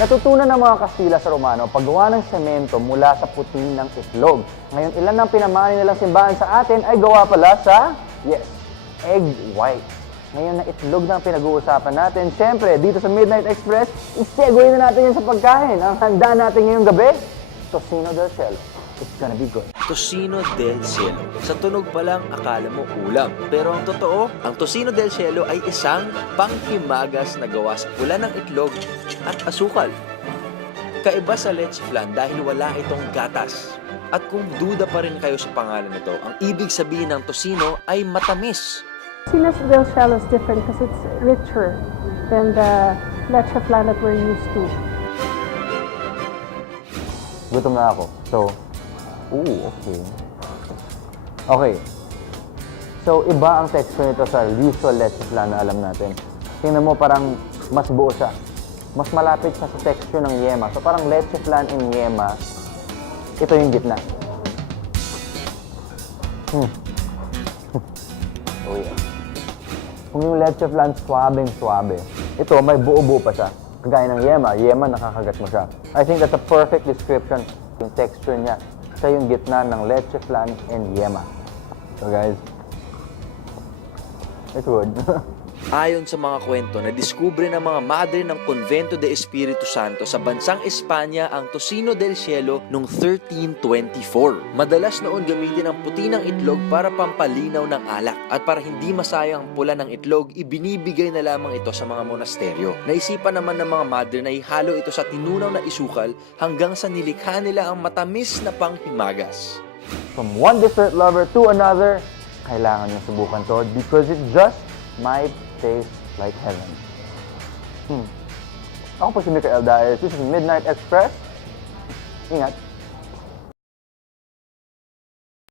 Natutunan ng mga Kastila sa Romano paggawa ng semento mula sa puti ng itlog. Ngayon, ilan ng pinamani nilang simbahan sa atin ay gawa pala sa, yes, egg white. Ngayon na itlog na pinag-uusapan natin, syempre, dito sa Midnight Express, isegoy na natin yan sa pagkain. Ang handa natin ngayong gabi, tocino del cielo. It's gonna be good. Tocino del Cielo. Sa tunog pa lang, akala mo ulam. Pero ang totoo, ang Tocino del Cielo ay isang panghimagas na gawa sa pula ng itlog at asukal. Kaiba sa leche flan dahil wala itong gatas. At kung duda pa rin kayo sa pangalan nito, ang ibig sabihin ng tocino ay matamis. Tocino del cielo is different because it's richer than the leche flan that we're used to. Gutom na ako. So, okay. Okay. So, iba ang texture nito sa usual leche flan na alam natin. Tingnan mo, parang mas buo siya. Mas malapit siya sa texture ng yema. So, parang leche flan in yema, ito yung gitna. Oh yeah. Kung yung leche flan suwabeng-suwabe, ito may buo-buo pa siya. Kagaya ng yema nakakagat mo siya. I think that's a perfect description yung texture niya. Siya yung gitna ng leche flan and yema. So guys, it's good. Ayon sa mga kwento, nadiskubre ng mga madre ng Convento de Espiritu Santo sa bansang Espanya ang Tocino del Cielo noong 1324. Madalas noon gamitin ang puti ng itlog para pampalinaw ng alak at para hindi masayang ang pula ng itlog, ibinibigay na lamang ito sa mga monasteryo. Naisipan naman ng mga madre na ihalo ito sa tinunaw na isukal hanggang sa nilikha nila ang matamis na panghimagas. From one dessert lover to another, kailangan nyo subukan to because it just might taste like heaven. Ako po si Mikael Daes. This is Midnight Express. Ingat.